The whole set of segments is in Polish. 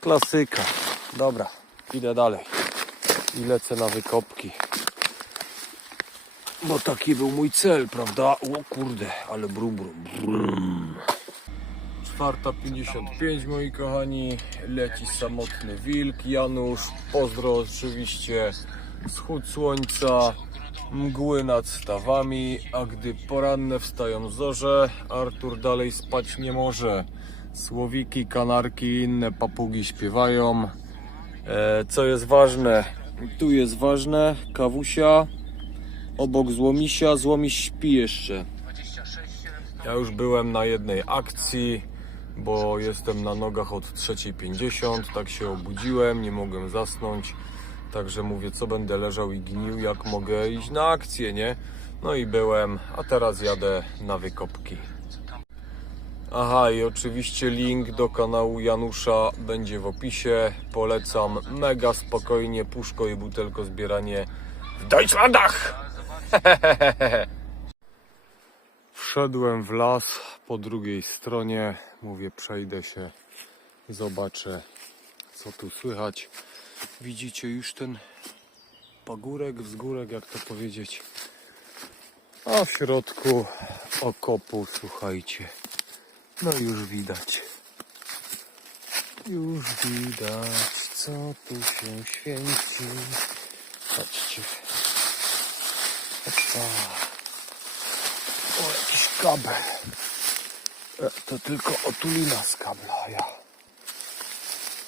Klasyka. Dobra, idę dalej. I lecę na wykopki. Bo taki był mój cel, prawda? O kurde, ale brum brum. brum. Czwarta 55 moi kochani, leci samotny wilk, Janusz, pozdro oczywiście, wschód słońca, mgły nad stawami, a gdy poranne wstają zorze, Artur dalej spać nie może. Słowiki, kanarki i inne papugi śpiewają. E, co jest ważne? Tu jest ważne, kawusia, obok złomisia, złomiś śpi jeszcze. Ja już byłem na jednej akcji, bo jestem na nogach od 3.50, tak się obudziłem, nie mogłem zasnąć. Także mówię, co będę leżał i gnił, jak mogę iść na akcję, nie? No i byłem, a teraz jadę na wykopki. Aha, i oczywiście link do kanału Janusza będzie w opisie. Polecam mega spokojnie, puszko i butelko zbieranie w Deutschlandach! Wszedłem w las po drugiej stronie. Mówię, przejdę się, zobaczę co tu słychać. Widzicie już ten pagórek, wzgórek, jak to powiedzieć. A w środku okopu, słuchajcie. No już widać. Już widać, co tu się święci. Patrzcie. Opa. O, jakiś kabel. E, To tylko otulina z kabla, ja.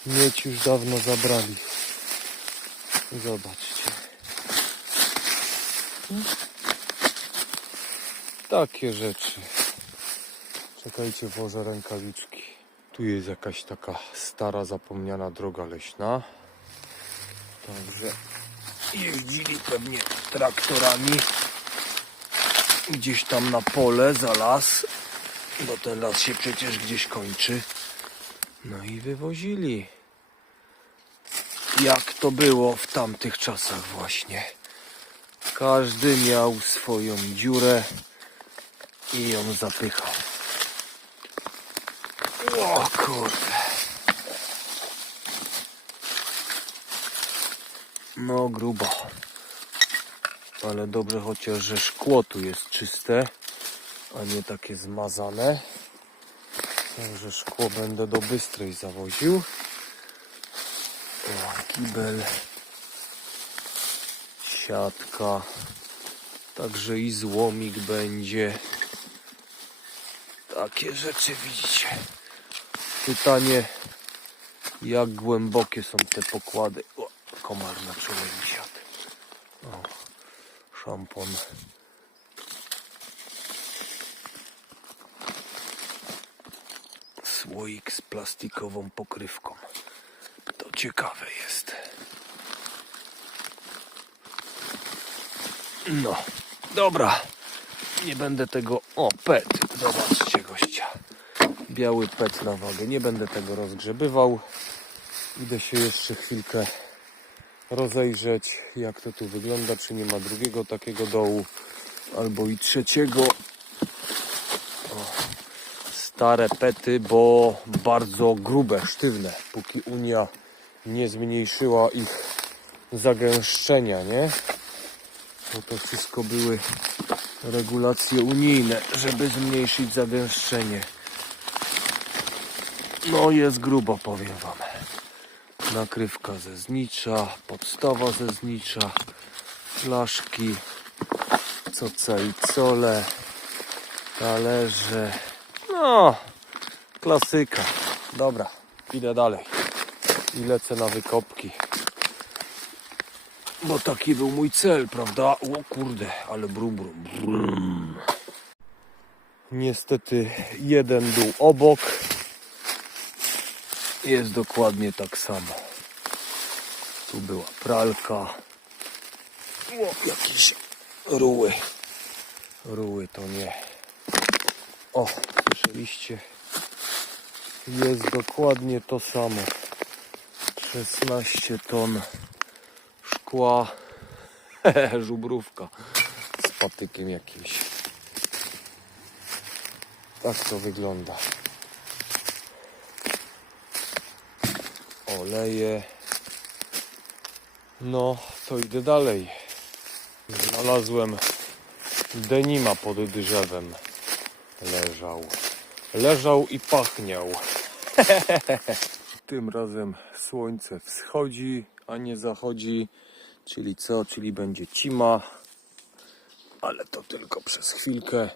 Mieć już dawno zabrali. Zobaczcie. Takie rzeczy. Czekajcie, włożę rękawiczki. Tu jest jakaś taka stara, zapomniana droga leśna. Także jeździli pewnie traktorami gdzieś tam na pole za las, bo ten las się przecież gdzieś kończy. No i wywozili. Jak to było w tamtych czasach właśnie. Każdy miał swoją dziurę i ją zapychał. O kurde. No grubo. Ale dobrze chociaż, że szkło tu jest czyste, a nie takie zmazane. Także szkło będę do Bystrej zawoził. O, kibel. Siatka. Także i złomik będzie. Takie rzeczy widzicie. Pytanie, jak głębokie są te pokłady. O, komar na czole mi siadł. O, szampon. Słoik z plastikową pokrywką. To ciekawe jest. No, dobra. Nie będę tego... O, pet. Zobaczcie. Biały pet na wagę. Nie będę tego rozgrzebywał. Idę się jeszcze chwilkę rozejrzeć, jak to tu wygląda. Czy nie ma drugiego takiego dołu, albo i trzeciego. O, stare pety, bo bardzo grube, sztywne. Póki Unia nie zmniejszyła ich zagęszczenia, nie? Bo to wszystko były regulacje unijne, żeby zmniejszyć zagęszczenie. No jest grubo, powiem wam. Nakrywka ze znicza, podstawa ze znicza, flaszki, coca i cole, talerze. No, klasyka. Dobra, idę dalej. I lecę na wykopki. Bo taki był mój cel, prawda? O kurde, ale brum brum. brum. Niestety jeden dół obok jest dokładnie tak samo. Tu była pralka. O, jakieś ruły. Ruły to nie. O, słyszeliście? Jest dokładnie to samo. 16 ton szkła. Żubrówka z patykiem jakimś. Tak to wygląda. Oleje. No, to idę dalej. Znalazłem denima pod drzewem. Leżał. Leżał i pachniał. Tym razem słońce wschodzi, a nie zachodzi. Czyli co? Czyli będzie cima. Ale to tylko przez chwilkę.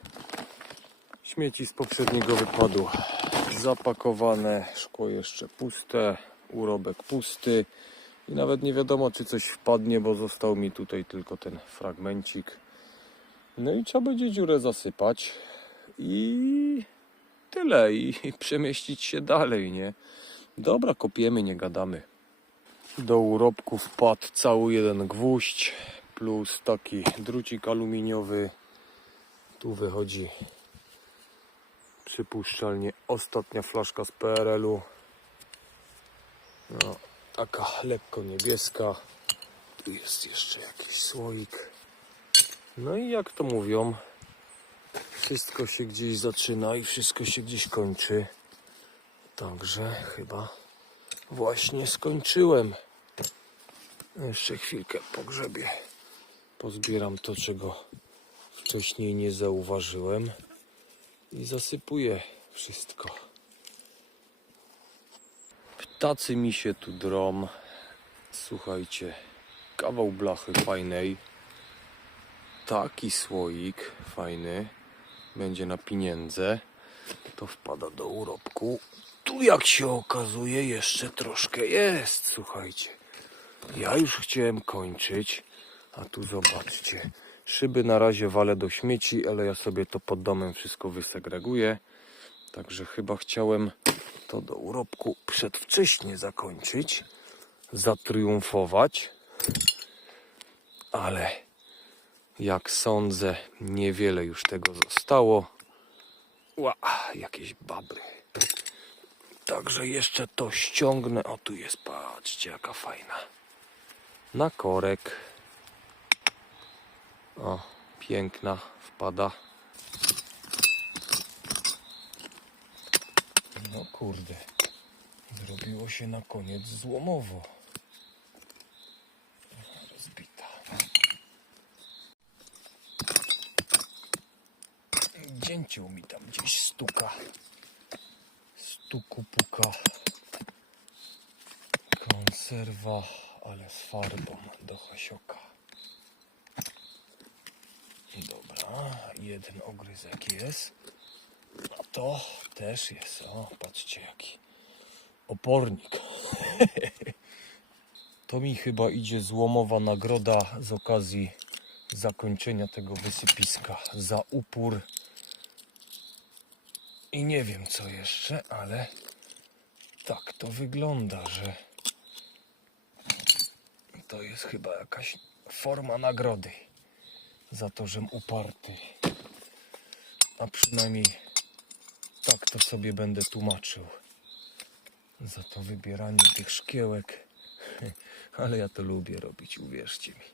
Śmieci z poprzedniego wypadu zapakowane, szkło jeszcze puste, urobek pusty i nawet nie wiadomo czy coś wpadnie, bo został mi tutaj tylko ten fragmencik. No i trzeba będzie dziurę zasypać i tyle i przemieścić się dalej, nie? Dobra, kopiemy, nie gadamy. Do urobku wpadł cały jeden gwóźdź plus taki drucik aluminiowy. Tu wychodzi przypuszczalnie ostatnia flaszka z PRL-u. No, taka lekko niebieska. Tu jest jeszcze jakiś słoik. No i jak to mówią, wszystko się gdzieś zaczyna i wszystko się gdzieś kończy. Także chyba właśnie skończyłem. Jeszcze chwilkę pogrzebię. Pozbieram to, czego wcześniej nie zauważyłem i zasypuję wszystko. Ptacy mi się tu drom. Słuchajcie, kawał blachy fajnej. Taki słoik fajny. Będzie na pieniądze. To wpada do urobku. Tu jak się okazuje jeszcze troszkę jest, słuchajcie. Ja już chciałem kończyć, a tu zobaczcie. Szyby na razie walę do śmieci, ale ja sobie to pod domem wszystko wysegreguję. Także chyba chciałem to do urobku przedwcześnie zakończyć, zatriumfować. Ale jak sądzę, niewiele już tego zostało. Ła, jakieś babry. Także jeszcze to ściągnę. O, tu jest, patrzcie, jaka fajna. Na korek. O, piękna wpada. No kurde, zrobiło się na koniec złomowo. Rozbita. Dzięcioł mi tam gdzieś stuka. Stuku puka. Konserwa, ale z farbą do hasioka. Dobra, jeden ogryzek jest. A to też jest. O, patrzcie jaki opornik. to mi chyba idzie złomowa nagroda z okazji zakończenia tego wysypiska za upór. I nie wiem co jeszcze, ale tak to wygląda, że to jest chyba jakaś forma nagrody za to, żem uparty. A przynajmniej tak to sobie będę tłumaczył. Za to wybieranie tych szkiełek. Ale ja to lubię robić, uwierzcie mi.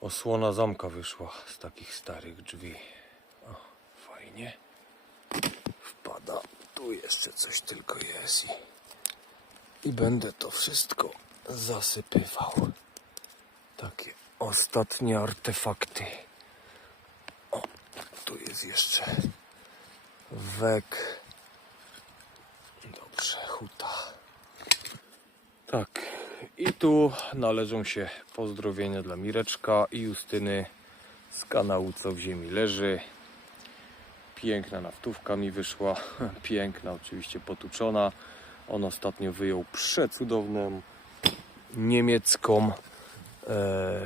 Osłona zamka wyszła z takich starych drzwi. O, fajnie. Wpada. Tu jeszcze coś tylko jest i, i będę to wszystko zasypywał. Takie ostatnie artefakty. O, tu jest jeszcze wek. Dobrze, huta. Tak, i tu należą się pozdrowienia dla Mireczka i Justyny z kanału Co w Ziemi Leży. Piękna naftówka mi wyszła, piękna, oczywiście potuczona. On ostatnio wyjął przecudowną niemiecką e,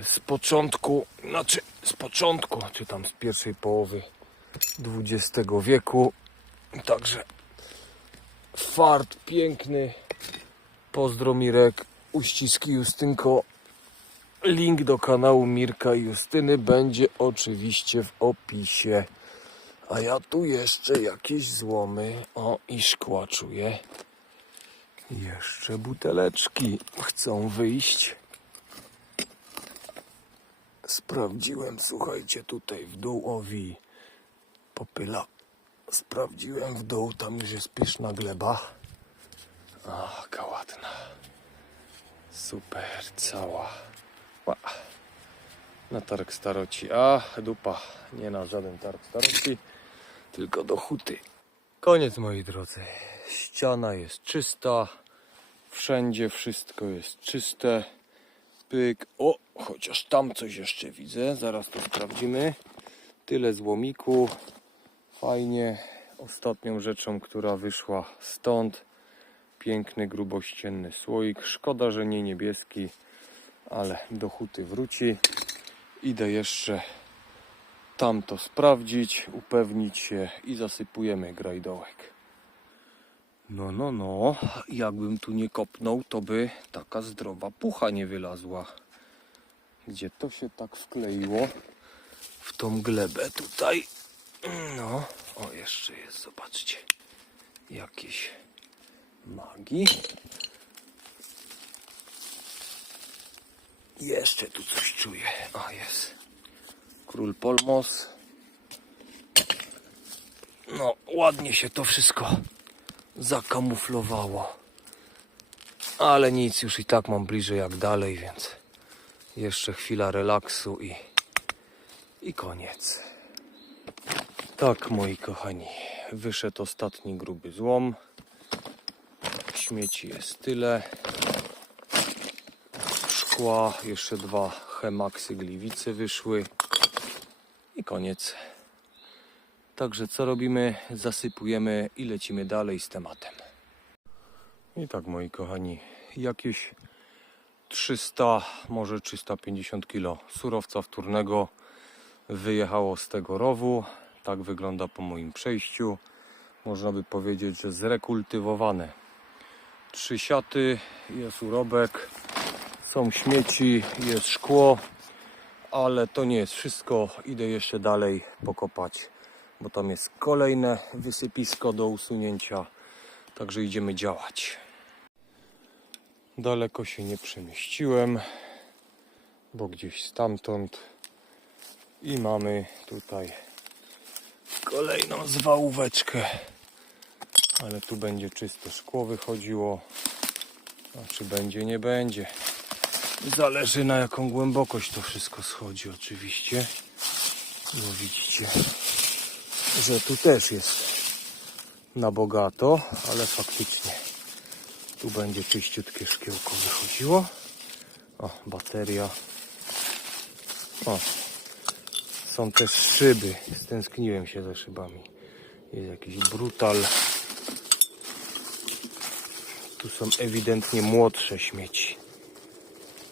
z początku, znaczy z początku, czy tam z pierwszej połowy XX wieku. Także fart piękny. Pozdro Mirek, uściski Justynko. Link do kanału Mirka i Justyny będzie oczywiście w opisie. A ja tu jeszcze jakieś złomy. O, i szkła czuję. Jeszcze buteleczki chcą wyjść. Sprawdziłem, słuchajcie, tutaj w dół owi popyla. Sprawdziłem w dół, tam już jest pyszna gleba. Ach, Super, cała. Ła. Na targ staroci. A, dupa. Nie na żaden targ staroci, tylko do huty. Koniec moi drodzy. Ściana jest czysta. Wszędzie wszystko jest czyste. Pyk. O, chociaż tam coś jeszcze widzę. Zaraz to sprawdzimy. Tyle złomiku. Fajnie. Ostatnią rzeczą, która wyszła stąd. Piękny, grubościenny słoik. Szkoda, że nie niebieski, ale do huty wróci. Idę jeszcze tam to sprawdzić, upewnić się i zasypujemy grajdołek. No, no, no. Jakbym tu nie kopnął, to by taka zdrowa pucha nie wylazła. Gdzie to się tak wkleiło? W tą glebę tutaj. No, o jeszcze jest, zobaczcie. Jakieś magii. Jeszcze tu coś czuję. A jest. Król Polmos. No, ładnie się to wszystko zakamuflowało. Ale nic, już i tak mam bliżej jak dalej, więc jeszcze chwila relaksu i, i koniec. Tak, moi kochani, wyszedł ostatni gruby złom. Śmieci jest tyle. Szkła, jeszcze dwa hemaksy gliwice wyszły. I koniec. Także co robimy? Zasypujemy i lecimy dalej z tematem. I tak moi kochani, jakieś 300, może 350 kg surowca wtórnego wyjechało z tego rowu. Tak wygląda po moim przejściu. Można by powiedzieć, że zrekultywowane. Trzy siaty, jest urobek, są śmieci, jest szkło, ale to nie jest wszystko. Idę jeszcze dalej pokopać, bo tam jest kolejne wysypisko do usunięcia. Także idziemy działać. Daleko się nie przemieściłem, bo gdzieś stamtąd i mamy tutaj kolejną zwałóweczkę. Ale tu będzie czyste szkło wychodziło. A czy będzie, nie będzie. Zależy na jaką głębokość to wszystko schodzi oczywiście. No widzicie, że tu też jest na bogato, ale faktycznie tu będzie czyściutkie szkiełko wychodziło. O, bateria. O, są też szyby. Stęskniłem się za szybami. Jest jakiś brutal. Tu są ewidentnie młodsze śmieci.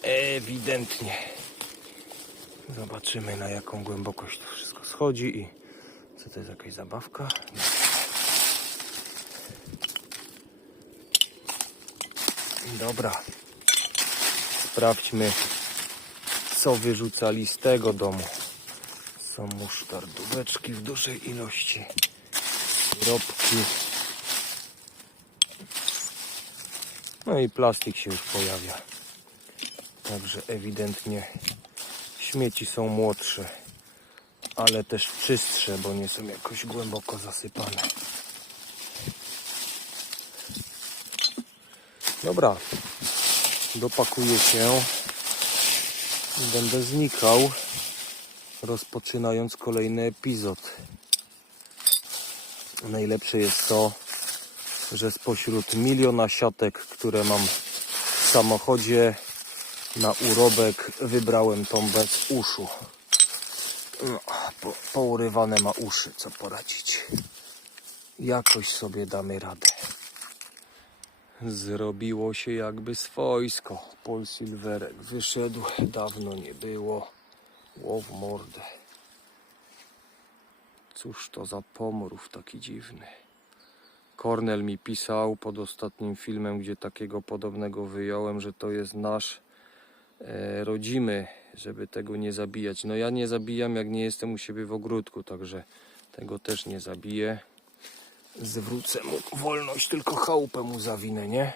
Ewidentnie. Zobaczymy na jaką głębokość to wszystko schodzi i co to jest jakaś zabawka? Dobra. Sprawdźmy co wyrzucali z tego domu. Są musztardóweczki w dużej ilości. Syropki. No i plastik się już pojawia. Także ewidentnie śmieci są młodsze, ale też czystsze, bo nie są jakoś głęboko zasypane. Dobra, dopakuję się będę znikał, rozpoczynając kolejny epizod. Najlepsze jest to, że spośród miliona siatek, które mam w samochodzie, na urobek wybrałem tą bez uszu. No, po, pourywane ma uszy, co poradzić. Jakoś sobie damy radę. Zrobiło się jakby swojsko. Pol Silverek wyszedł, dawno nie było. Łow mordę. Cóż to za pomrów taki dziwny. Kornel mi pisał pod ostatnim filmem, gdzie takiego podobnego wyjąłem, że to jest nasz e, rodzimy, żeby tego nie zabijać. No ja nie zabijam, jak nie jestem u siebie w ogródku, także tego też nie zabiję. Zwrócę mu wolność, tylko chałupę mu zawinę, nie?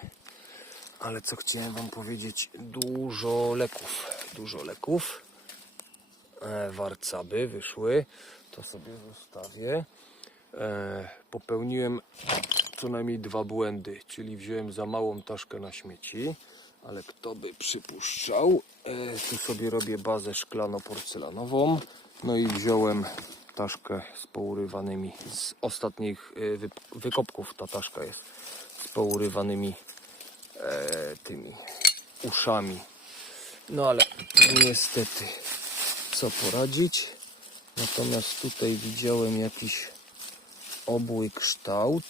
Ale co chciałem wam powiedzieć, dużo leków, dużo leków. E, warcaby wyszły, to sobie zostawię. E, popełniłem co najmniej dwa błędy, czyli wziąłem za małą taszkę na śmieci, Ale kto by przypuszczał? E, tu sobie robię bazę szklano-porcelanową. No i wziąłem taszkę z pourywanymi, z ostatnich wy, wykopków ta taszka jest, z pourywanymi tymi uszami. No ale niestety, co poradzić? Natomiast tutaj widziałem jakiś obły kształt.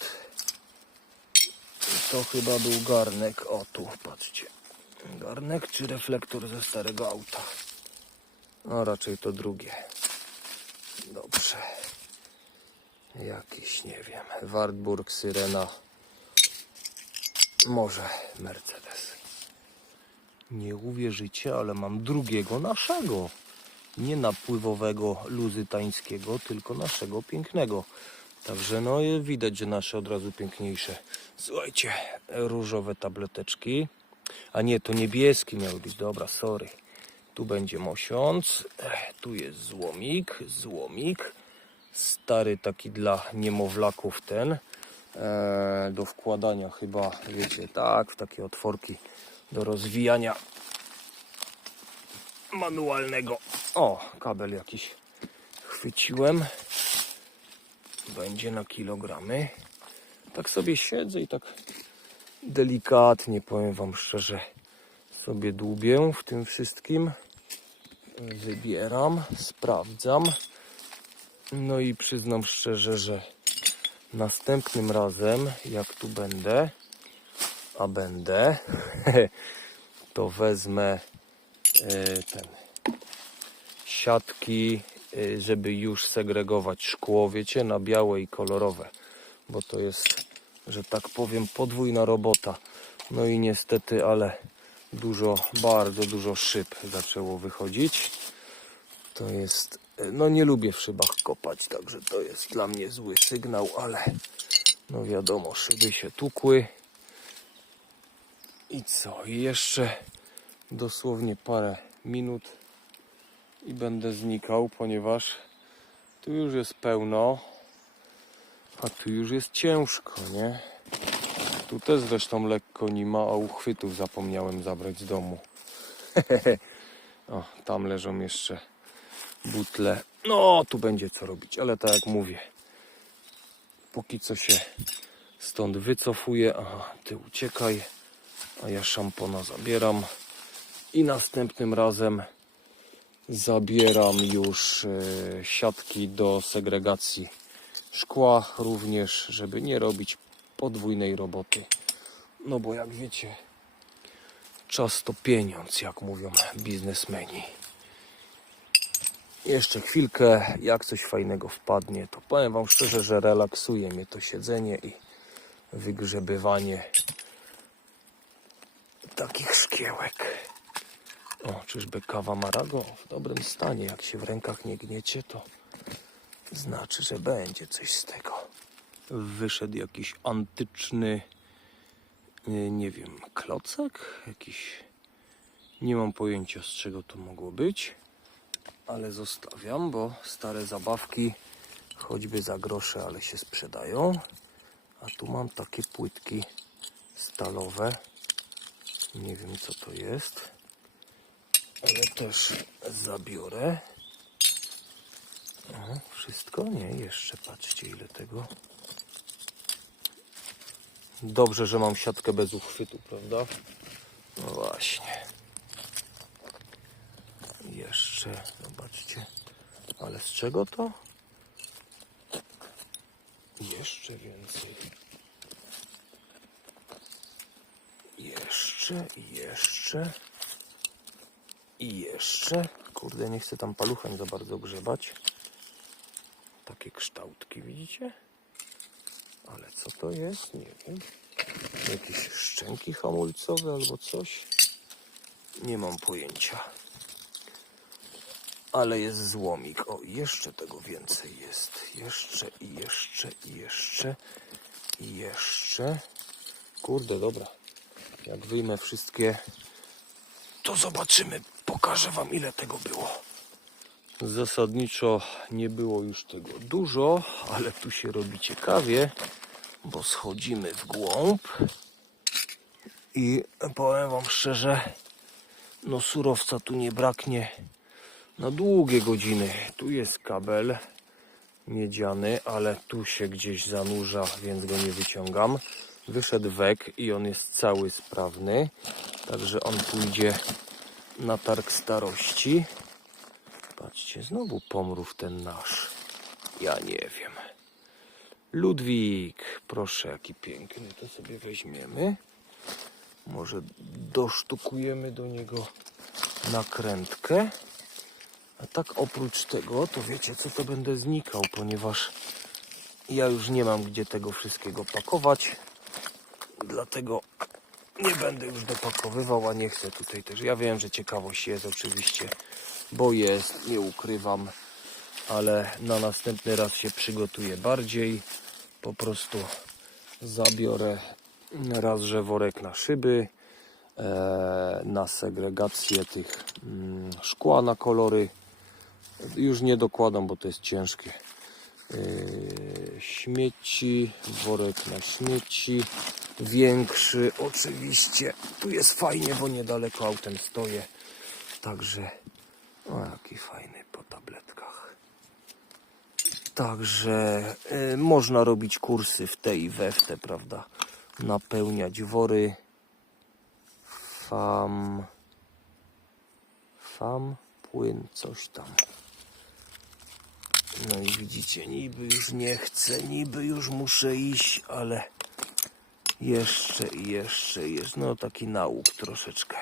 To chyba był garnek. O tu, patrzcie. Garnek czy reflektor ze starego auta? No raczej to drugie. Dobrze. Jakiś, nie wiem, Wartburg, Syrena. Może Mercedes. Nie uwierzycie, ale mam drugiego naszego. Nie napływowego luzytańskiego, tylko naszego pięknego. Także no widać, że nasze od razu piękniejsze. Słuchajcie, różowe tableteczki. A nie, to niebieski miał być. Dobra, sorry. Tu będzie mosiąc. Tu jest złomik, złomik. Stary taki dla niemowlaków ten. E, do wkładania chyba, wiecie, tak, w takie otworki do rozwijania manualnego. O, kabel jakiś chwyciłem. Będzie na kilogramy. Tak sobie siedzę i tak delikatnie, powiem Wam szczerze, sobie dłubię w tym wszystkim. Wybieram, sprawdzam. No i przyznam szczerze, że następnym razem, jak tu będę, a będę, to wezmę ten siatki, y, żeby już segregować szkło, wiecie, na białe i kolorowe, bo to jest, że tak powiem, podwójna robota. No i niestety, ale dużo, bardzo dużo szyb zaczęło wychodzić. To jest, y, no nie lubię w szybach kopać, także to jest dla mnie zły sygnał, ale no wiadomo, szyby się tukły. I co? I jeszcze dosłownie parę minut i będę znikał, ponieważ tu już jest pełno, a tu już jest ciężko, nie? Tu też zresztą lekko nie ma, a uchwytów zapomniałem zabrać z domu. o, tam leżą jeszcze butle. No, tu będzie co robić, ale tak jak mówię, póki co się stąd wycofuję. Aha, ty uciekaj, a ja szampona zabieram i następnym razem zabieram już e, siatki do segregacji szkła również, żeby nie robić podwójnej roboty. No bo jak wiecie, czas to pieniądz, jak mówią biznesmeni. Jeszcze chwilkę, jak coś fajnego wpadnie, to powiem Wam szczerze, że relaksuje mnie to siedzenie i wygrzebywanie takich szkiełek. O, czyżby kawa Marago w dobrym stanie. Jak się w rękach nie gniecie, to znaczy, że będzie coś z tego. Wyszedł jakiś antyczny, nie, wiem, klocek? Jakiś. Nie mam pojęcia z czego to mogło być, ale zostawiam, bo stare zabawki, choćby za grosze, ale się sprzedają. A tu mam takie płytki stalowe. Nie wiem co to jest ale też zabiorę. O, wszystko? Nie, jeszcze patrzcie ile tego. Dobrze, że mam siatkę bez uchwytu, prawda? No właśnie. Jeszcze, zobaczcie. Ale z czego to? Jeszcze więcej. Jeszcze, jeszcze. I jeszcze, kurde, nie chcę tam paluchem za bardzo grzebać. Takie kształtki, widzicie? Ale co to jest? Nie wiem. Jakieś szczęki hamulcowe albo coś? Nie mam pojęcia. Ale jest złomik. O, jeszcze tego więcej jest. Jeszcze i jeszcze i jeszcze i jeszcze. Kurde, dobra. Jak wyjmę wszystkie to zobaczymy. Pokażę Wam, ile tego było. Zasadniczo nie było już tego dużo, ale tu się robi ciekawie, bo schodzimy w głąb I powiem wam szczerze, no surowca tu nie braknie na długie godziny. Tu jest kabel miedziany, ale tu się gdzieś zanurza, więc go nie wyciągam. Wyszedł wek i on jest cały sprawny, także on pójdzie na targ starości. Patrzcie, znowu pomrów ten nasz. Ja nie wiem. Ludwik, proszę, jaki piękny, to sobie weźmiemy. Może dosztukujemy do niego nakrętkę. A tak oprócz tego, to wiecie co, to będę znikał, ponieważ ja już nie mam gdzie tego wszystkiego pakować. Dlatego nie będę już dopakowywał, a nie chcę tutaj też. Ja wiem, że ciekawość jest oczywiście, bo jest, nie ukrywam, ale na następny raz się przygotuję bardziej. Po prostu zabiorę raz, że worek na szyby, e, na segregację tych mm, szkła na kolory. Już nie dokładam, bo to jest ciężkie. Yy, śmieci, worek na śmieci, większy oczywiście. Tu jest fajnie, bo niedaleko autem stoję. Także, o jaki fajny po tabletkach. Także y, można robić kursy w te i we w te, prawda? Napełniać wory. Fam. Fam, płyn, coś tam. No i widzicie, niby już nie chcę, niby już muszę iść, ale jeszcze i jeszcze jest. No taki nauk troszeczkę.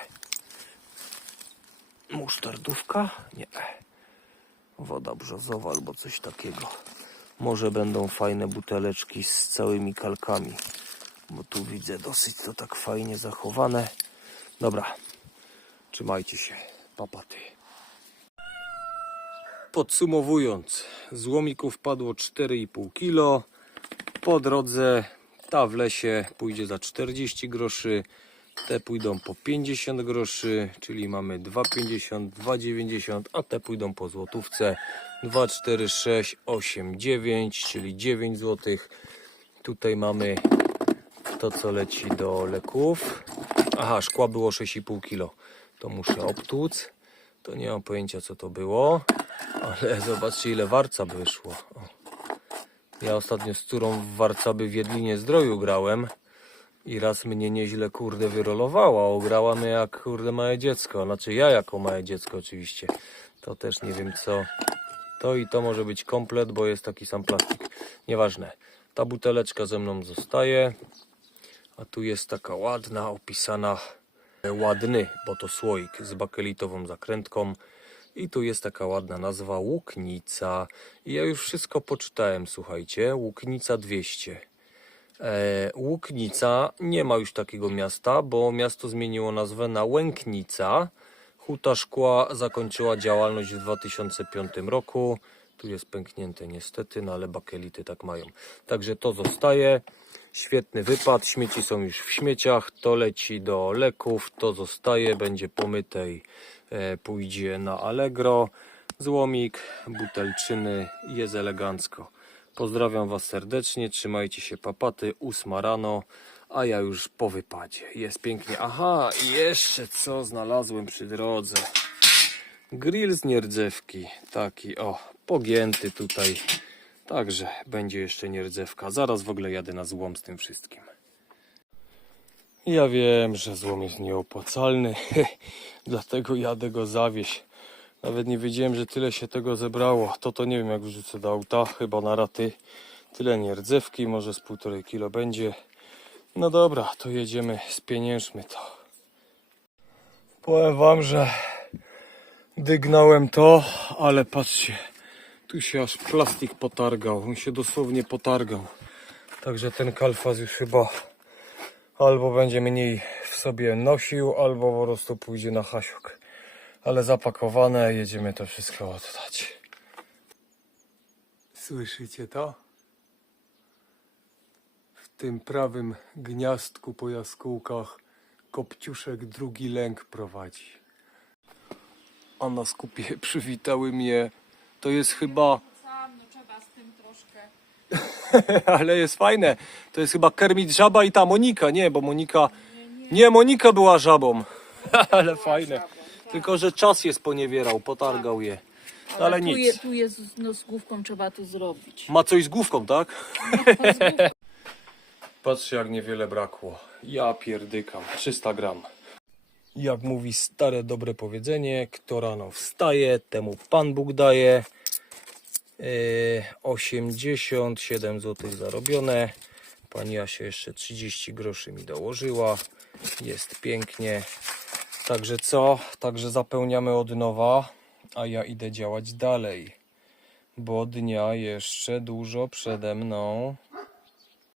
Musztardówka? Nie. Woda brzozowa albo coś takiego. Może będą fajne buteleczki z całymi kalkami, bo tu widzę dosyć to tak fajnie zachowane. Dobra, trzymajcie się, papaty. Podsumowując, złomików padło 4,5 kg. Po drodze ta w lesie pójdzie za 40 groszy, te pójdą po 50 groszy, czyli mamy 2,50, 2,90, a te pójdą po złotówce 2, 4, 6, 8, 9, czyli 9 zł. Tutaj mamy to, co leci do leków. Aha, szkła było 6,5 kg. To muszę obtłuc. To nie mam pojęcia, co to było. Ale zobaczcie, ile warca wyszło. O. Ja ostatnio z córą w Warcaby w Jedlinie Zdroju grałem i raz mnie nieźle kurde wyrolowała. Ograła mnie jak kurde małe dziecko. Znaczy ja jako małe dziecko oczywiście. To też nie wiem co. To i to może być komplet, bo jest taki sam plastik. Nieważne. Ta buteleczka ze mną zostaje. A tu jest taka ładna, opisana e, ładny, bo to słoik z bakelitową zakrętką. I tu jest taka ładna nazwa Łuknica. I ja już wszystko poczytałem, słuchajcie. Łuknica 200. E, Łuknica nie ma już takiego miasta, bo miasto zmieniło nazwę na Łęknica. Huta Szkła zakończyła działalność w 2005 roku. Tu jest pęknięte niestety, no ale bakelity tak mają. Także to zostaje. Świetny wypad. Śmieci są już w śmieciach. To leci do leków. To zostaje. Będzie pomyte i e, pójdzie na Allegro. Złomik, butelczyny. Jest elegancko. Pozdrawiam Was serdecznie. Trzymajcie się papaty. Ósma rano. A ja już po wypadzie. Jest pięknie. Aha, i jeszcze co znalazłem przy drodze. Grill z nierdzewki. Taki, o, pogięty tutaj. Także będzie jeszcze nierdzewka. Zaraz w ogóle jadę na złom z tym wszystkim. Ja wiem, że złom jest nieopłacalny, dlatego jadę go zawieźć. Nawet nie wiedziałem, że tyle się tego zebrało. To to nie wiem jak wrzucę do auta, chyba na raty. Tyle nierdzewki, może z półtorej kilo będzie. No dobra, to jedziemy, spieniężmy to. Powiem wam, że dygnąłem to, ale patrzcie, tu się aż plastik potargał, on się dosłownie potargał. Także ten kalfas już chyba albo będzie mniej w sobie nosił, albo po prostu pójdzie na hasiok. Ale zapakowane, jedziemy to wszystko oddać. Słyszycie to? W tym prawym gniazdku po jaskółkach Kopciuszek drugi lęk prowadzi. A na skupie przywitały mnie. To jest chyba, Sam, no trzeba z tym troszkę. ale jest fajne. To jest chyba Kermit Żaba i ta Monika, nie, bo Monika Nie, Monika była żabą. Ale fajne. Tylko, że czas je sponiewierał, potargał je. Ale tu, nic. je, tu jest, no z główką trzeba to zrobić. Ma coś z główką, tak? Patrzcie, jak niewiele brakło. Ja pierdykam. 300 gram. Jak mówi stare dobre powiedzenie, kto rano wstaje, temu Pan Bóg daje. Yy, 87 zł zarobione. Pani Asia jeszcze 30 groszy mi dołożyła. Jest pięknie. Także co? Także zapełniamy od nowa, a ja idę działać dalej bo dnia jeszcze dużo przede mną.